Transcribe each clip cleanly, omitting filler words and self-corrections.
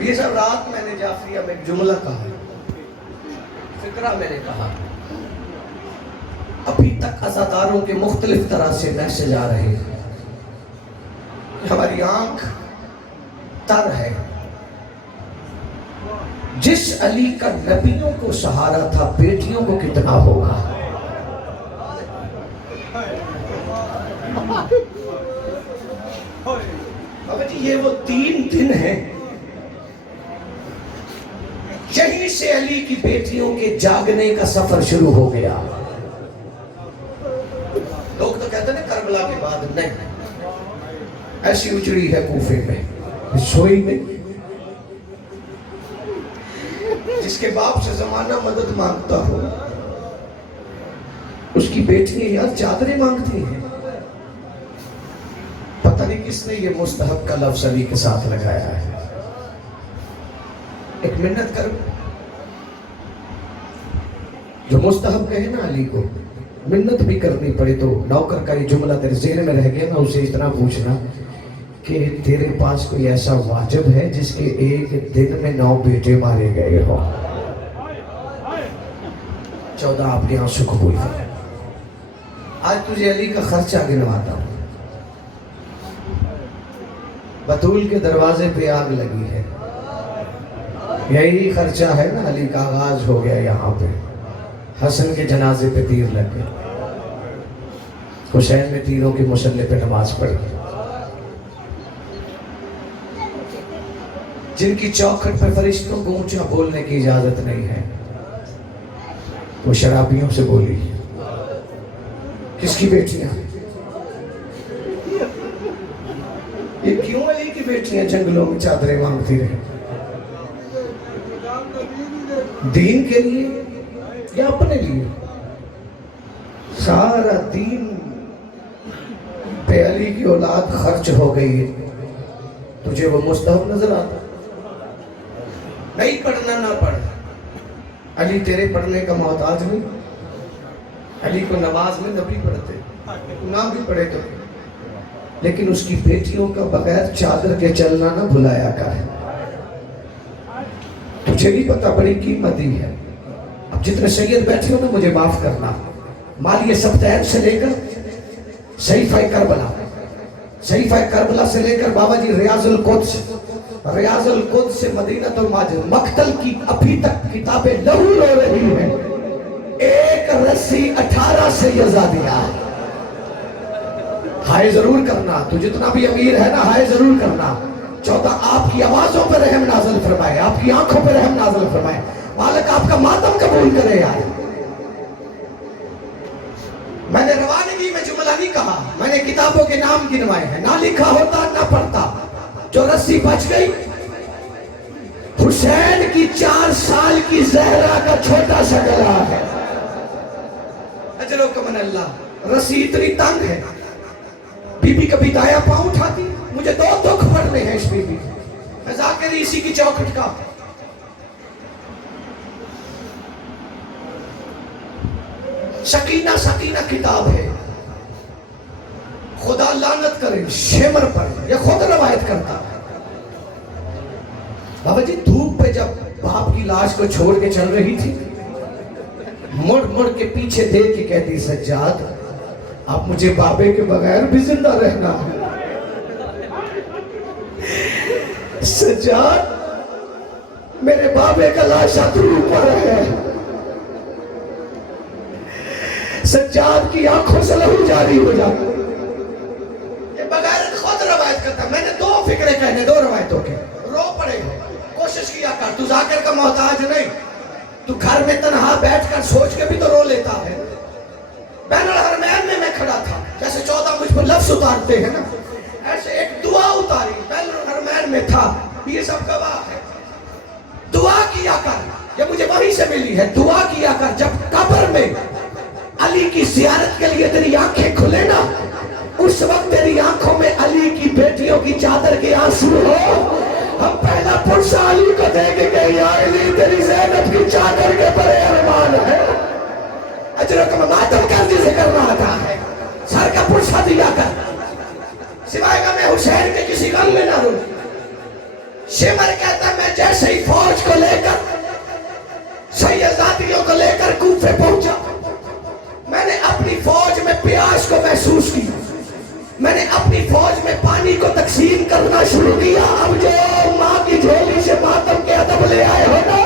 یہ سب رات میں نے جعفریہ میں ایک جملہ کہا، فکرہ میں نے کہا، ابھی تک عزاداروں کے مختلف طرح سے میسج آ رہے ہیں، ہماری آنکھ تر ہے، جس علی کا نبیوں کو سہارا تھا بیٹیوں کو کتنا ہوگا؟ بابا جی یہ وہ 3 دن ہیں، یہیں سے علی کی بیٹیوں کے جاگنے کا سفر شروع ہو گیا۔ لوگ تو کہتے ہیں کربلا کے بعد، نہیں، ایسی اجڑی ہے کوفے میں، سوئی میں، جس کے باپ سے زمانہ مدد مانگتا ہو، اس کی بیٹیاں یار چادریں مانگتی ہیں۔ پتہ نہیں کس نے یہ مستحب کا لفظ علی کے ساتھ لگایا ہے۔ ایک منت کرو، جو مستحب کہے نا علی کو، منت بھی کرنی پڑے تو نوکر کا یہ جملہ تیرے ذہن میں رہ گیا نا، اسے اتنا پوچھنا کہ تیرے پاس کوئی ایسا واجب ہے جس کے ایک دن میں 9 بیٹے مارے گئے ہو؟ 14 اپنے آنسو قبول کر۔ آج تجھے علی کا خرچہ گنواتا ہوں۔ بطول کے دروازے پہ آگ لگی ہے، یہی خرچہ ہے نا، علی کا آغاز ہو گیا یہاں پہ۔ حسن کے جنازے پہ تیر لگ گئے، حسین میں تیروں کے مسلح پہ نماز پڑھی، جن کی چوکھٹ پہ فرشتوں کو اونچا بولنے کی اجازت نہیں ہے، وہ شرابیوں سے بولی۔ کس کی بیٹیاں؟ یہ کیوں علی کی بیٹیاں جنگلوں میں چادریں مانگتی رہے؟ دین کے لیے یا اپنے لیے؟ سارا دین پہ علی کی اولاد خرچ ہو گئی ہے، تجھے وہ مستحب نظر آتا؟ نہیں پڑھنا نہ پڑھ، علی تیرے پڑھنے کا محتاج نہیں۔ علی کو نماز میں نبی پڑھتے، نہ بھی پڑھے تو، لیکن اس کی بیٹیوں کا بغیر چادر کے چلنا نہ بھلایا کر۔ تجھے بھی پتہ بڑی قیمت دی ہے۔ اب جتنے سید بیٹھے ہو نا مجھے معاف کرنا، مالیہ سبتین سے لے کر صحیفہ کربلا سے لے کر بابا جی ریاض القدس سے مدینہ الماجد مقتل کی ابھی تک کتابیں لہو رو رہی ہیں۔ ایک رسی 18 سے یزادیہ۔ ہائے ضرور کرنا، تو جتنا بھی امیر ہے نا ہائے ضرور کرنا۔ 14 آپ کی آوازوں پر رحم نازل فرمائے، آپ کی آنکھوں پر رحم نازل فرمائے، مالک آپ کا ماتم قبول کرے۔ آئے میں نے روانگی میں جملہ نہیں کہا، میں نے کتابوں کے نام گنوائے ہیں، نہ لکھا ہوتا نہ پڑھتا۔ جو رسی بچ گئی حسین کی 4 سال کی زہرا کا چھوٹا سا گلا ہے۔ اجرو کمن اللہ، رسی اتنی تنگ ہے، بی بی کبھی دایا پاؤں اٹھاتی، مجھے 2 دکھ پڑھنے ہیں اس بی بی، میں ذاکر اسی کی چوکھٹ کا۔ سکینہ کتاب ہے، خدا لعنت کرے شمر پر، یہ خود روایت کرتا ہے۔ بابا جی دھوپ پہ جب باپ کی لاش کو چھوڑ کے چل رہی تھی، مڑ مڑ کے پیچھے دیکھ کے کہتی سجاد اب مجھے بابے کے بغیر بھی زندہ رہنا ہے۔ سجاد میرے بابے کا لاشا تو اوپر ہے۔ سجاد کی آنکھوں سے لہو جاری ہو جاتا۔ یہ بغیرت خود روایت کرتا۔ میں نے 2 فکرے کہنے، 2 روایتوں کے، رو پڑے گا، کوشش کیا کر، تو ذاکر کا محتاج نہیں، تو گھر میں تنہا بیٹھ کر سوچ کے بھی تو رو لیتا ہے۔ بین الحرمین میں کھڑا تھا، جیسے 14 مجھ پر لفظ اتارتے ہیں نا، ایسے ایک دعا اتاری، بین الحرمین میں تھا، یہ سب گواہ ہے۔ دعا کیا کر، یہ مجھے وہیں سے ملی ہے، دعا کیا کر جب قبر میں علی کی زیارت کے لیے تیری آنکھیں کھلے نا، اس وقت تیری آنکھوں میں علی کی بیٹیوں کی چادر کے آنسو ہو۔ ہم پہلا پرسہ علی کو دے کے کہ یا علی تیری زینب کی چادر کے بڑے ارمان ہے۔ اجروں کا ماتم کرتی سے کرنا آتا ہے، سر کا پرسہ دیا کر، سوائے کہ میں حسین کے کسی غم میں نہ رو۔ شمر کہتا ہے میں جیسے ہی فوج کو لے کر شہزادیوں کو لے کر کوفے پہنچا، میں نے اپنی فوج میں پیاس کو محسوس کیا، میں نے اپنی فوج میں پانی کو تقسیم کرنا شروع کیا۔ اب جو ماں کی جھولی سے ماتم کے ادب لے آئے ہو نا،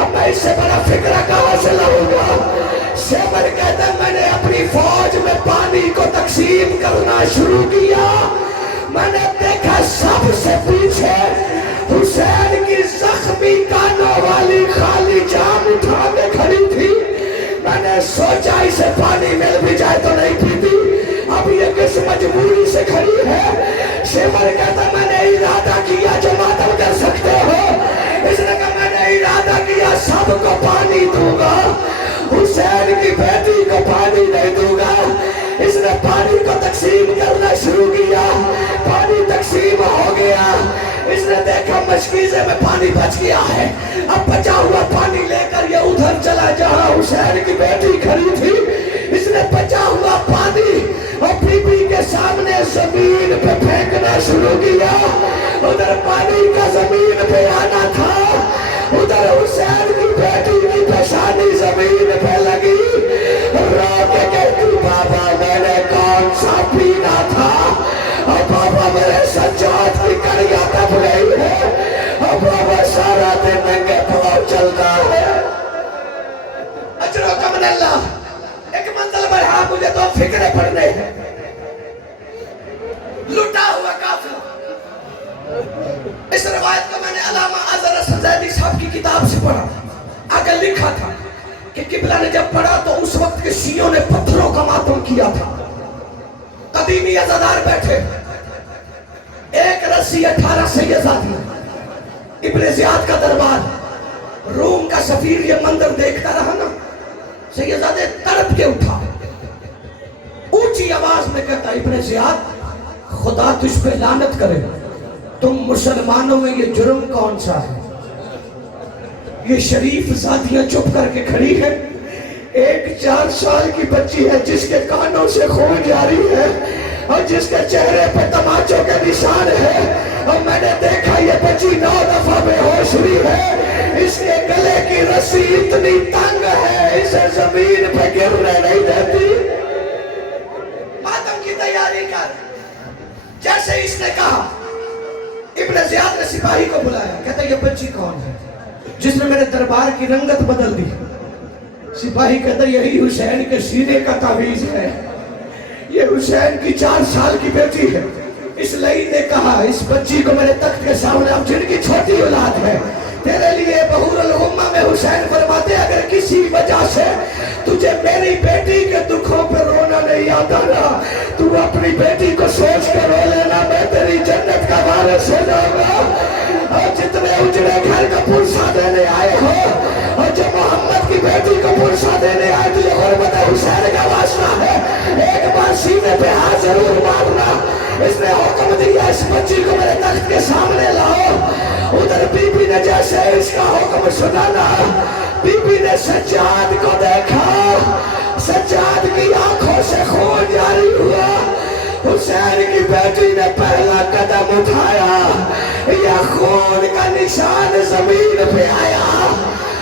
اب میں اس سے بڑا فکرہ کہاں سے لاؤں گا؟ شیبر کہتا ہے میں نے اپنی فوج میں پانی کو تقسیم کرنا شروع کیا، میں نے دیکھا سب سے پیچھے حسین کی زخمی کانوں والی خالی جام اٹھا کے کھڑی تھی۔ میں نے سوچا اسے پانی مل بھی جائے تو نہیں پیتی، اب یہ کس مجبوری سے کھڑی ہے؟ شیبر کہتا میں نے ارادہ کیا جو ماتم کر سکتے ہو، اس نے کہا میں نے ارادہ کیا سب کو پانی دوں گا، حسین کی بیٹی کو پانی نہیں دوں گا۔ اس نے پانی کو تقسیم کرنا شروع کیا، پانی تقسیم ہو گیا، اس نے دیکھا مشکیزے میں پانی بچ گیا ہے، اب بچا ہوا پانی لے کر یہ ادھر چلا جہاں حسین کی بیٹی کھڑی تھی، اس نے بچا ہوا پانی اور بی بی کے سامنے زمین پہ پھینکنا شروع کیا۔ ادھر پانی کا زمین پہ آنا تھا، ادھر حسین کی بیٹی کی پیشانی زمین پہ لگی، رو کے کہتی بابا میں نے کون سا پینا تھا، اور بابا میرے سجاد کی کڑیاں دب گئی ہے، اور بابا سارا دن ننگے پاؤں چلتا ہے۔ اجر و کمن اللہ، ایک منزل پر ہاں مجھے تو فکرے پڑھنے ہیں۔ لٹا ہوا کافر، اس روایت کو میں نے علامہ اظہر حسن زیدی صاحب کی کتاب سے پڑھا، آگے لکھا تھا کہ قبلہ نے جب پڑھا تو اس وقت کے شیعوں نے پتھروں کا ماتم کیا تھا، قدیمی عزادار بیٹھے، ایک رسی 18 سیدزادی، ابن زیاد کا دربار، روم کا سفیر یہ منظر دیکھتا رہا نا، سیدزادے تڑپ کے اٹھا، اونچی آواز میں کہتا ابن زیاد خدا تجھ پہ لعنت کرے، تم مسلمانوں میں یہ جرم کون سا ہے؟ یہ شریف ذاتیاں چپ کر کے کھڑی ہے، ایک 4 سال کی بچی ہے جس کے کانوں سے خون جاری ہے اور جس کے چہرے پہ تماچوں کے نشان ہے، اور میں نے دیکھا یہ بچی 9 دفعہ بے ہوش ہوئی ہے، اس کے گلے کی رسی اتنی تنگ ہے اسے زمین پہ گرنے نہیں دیتی۔ ماتم کی تیاری کر، جیسے اس نے کہا ابن زیاد نے سپاہی کو بلایا، کہتا یہ بچی کون ہے جس نے میرے دربار کی رنگت بدل دی؟ سپاہی کہتا یہی حسین کے سینے کا تعویذ ہے، یہ حسین کی 4 سال کی بیٹی ہے۔ اس لئی نے کہا اس بچی کو میرے تخت کے سامنے، اب جن کی چھوٹی اولاد ہے تیرے لیے بحور الغمہ میں حسین فرماتے اگر کسی وجہ سے تجھے میری بیٹی کے دکھوں پہ رونا نہیں آتا نا، تو اپنی بیٹی کو سوچ کر رو لینا، میں تیری جنت کا وارث ہو جاؤں گا۔ اور جتنے اجڑے گھر کا پرسہ دینے آئے ہو اور جو محمد کی بیٹی کو پرسہ دینے آئے تو یہ غربت حسین کا واسطہ ہے، ایک بار سینے پہ ہاتھ ضرور مارنا۔ اس نے حکم دیا اس بچی کو میرے تخت کے سامنے لاؤ۔ ادھر بی بی نے جیسے اس کا حکم سنانا، بی بی نے سجاد کو دیکھا، سجاد کی آنکھوں سے خون جاری ہوا، حسین کی بیٹی نے پہلا قدم اٹھایا، یا خون کا نشان زمین پہ آیا،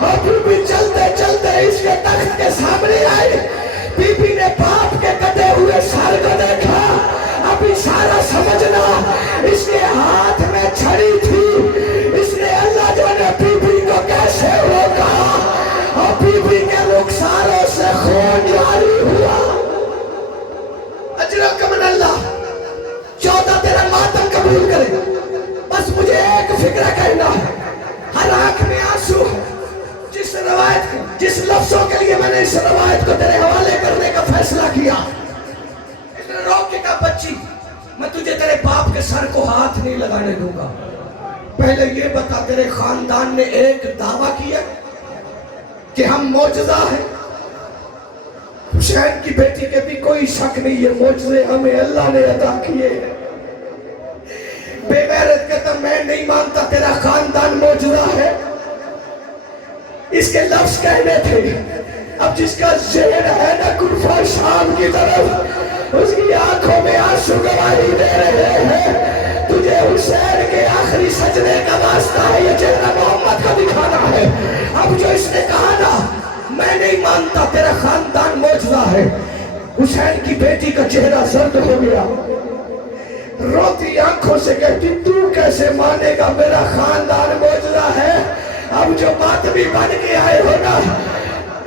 اور بی بی چلتے چلتے اس کے تخت کے سامنے آئی۔ بی بی نے باپ کے کٹے ہوئے سر کو دیکھا، اب اشارہ سمجھنا اس کے ہاتھ میں چھڑی تھی، اس نے اللہ جو نے بی بی کو کیسے روکا، اور بی بی کے رخساروں سے خون جاری ہوا۔ اجرکم من اللہ، 14 تیرا ماتم قبول کرے، بس مجھے ایک فکرہ کہنا ہے، ہر آنکھ میں آنسو ہے، جس روایت جس لفظوں کے لیے میں نے اس روایت کو تیرے حوالے کرنے کا فیصلہ کیا، اس نے روک کے کہا بچی میں تجھے تیرے باپ کے سر کو ہاتھ نہیں لگانے دوں گا، پہلے یہ بتا تیرے خاندان نے ایک دعویٰ کیا کہ ہم معجزہ ہیں؟ حسین کی بیٹی کے بھی کوئی شک نہیں، یہ معجزے ہمیں اللہ نے عطا کیے ہیں۔ بے غیرت کہتا میں نہیں مانتا تیرا خاندان معجزہ ہے، اس کے لفظ کہنے تھے، اب جس کا ذہن ہے نا کوفہ شام کی طرف، اس کی آنکھوں میں آنسو گواہی دے رہے ہیں، تجھے حسین کے آخری سجدے کا واسطہ ہے یہ چہرہ محمد کا دکھانا ہے. اب جو اس نے کہا نا میں نہیں مانتا تیرا خاندان معجزہ ہے، حسین کی بیٹی کا چہرہ زرد ہو گیا، روتی آنکھوں سے کہتی تو کیسے مانے گا میرا خاندان معجزہ ہے. اب جو بات بھی بن کے آئے ہو نا،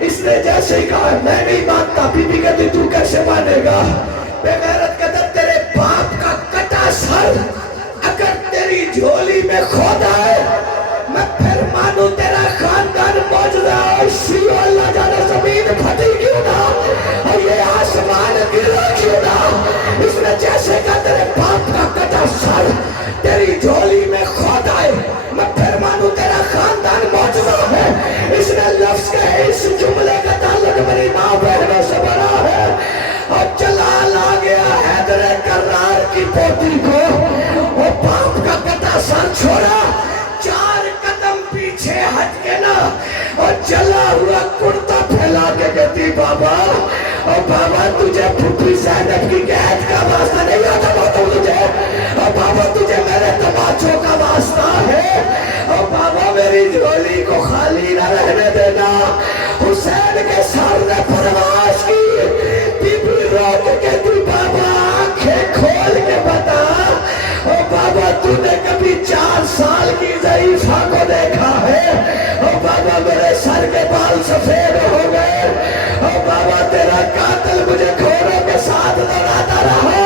اس نے جیسے ہی کہا میں نہیں مانتا، بی بی کہتی تو کیسے مانے گا. بے غیرت کہتا تیرے باپ کا کٹا سر اگر تیری جھولی میں کھودا ہے میں پھر مانوں تیرا خاندان معجزہ ہے. اور شیو اللہ جانے زمین پھٹی کیوں نہ اور یہ آسمان گرا کیوں نہ. اس نے جیسے کہا تیرے باپ کا کٹا سر تیری جھولی میں کھودا ہے میں پھر مانوں تیرا خاندان معجزہ ہے. اس نے لفظ کہے اس جملے کا تعلق میری ماں بہنوں سے بنا ہے. اور جلال آ گیا حیدر کرار کی پوتی کو، وہ باپ کا کٹا سر چھوڑا، 4 قدم پیچھے ہٹ کے نا اور جلا ہوا کرتا پھیلا کے کہتی بابا، اور بابا تجھے پھوپھی زینب کی قید کا واسطہ نہیں آتا باتوں تجھے، اور بابا تجھے میرے تماچوں کا واسطہ ہے، اور بابا میری جھولی کو خالی نہ رہنے دینا. حسین کے سر نے پرواز کی، بی بی رو کے کہتی بابا آنکھیں کھول کے بتا، او بابا تو نے کبھی 4 سال کی ضعیفہ کو دیکھا ہے؟ او بابا میرے سر کے بال سفید ہو گئے، او بابا تیرا قاتل مجھے گھوڑوں کے ساتھ دوڑاتا رہا.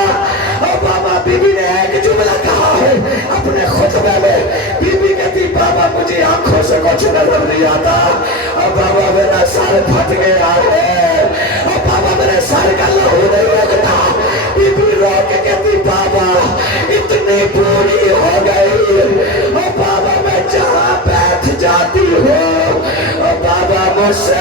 او بابا بی بی نے ایک جملہ کہا ہے اپنے خطبے میں، بی بی کہتی بابا مجھے آنکھوں سے کچھ نظر نہیں آتا، او بابا میرا سر پھٹ گیا ہے، او بابا میرے سر کا لہو نہیں لگتا. بی بی رو کے کہتی بابا اتنی بوری ہو گئی، او بابا میں جہاں بیٹھ جاتی ہوں او بابا مجھ سے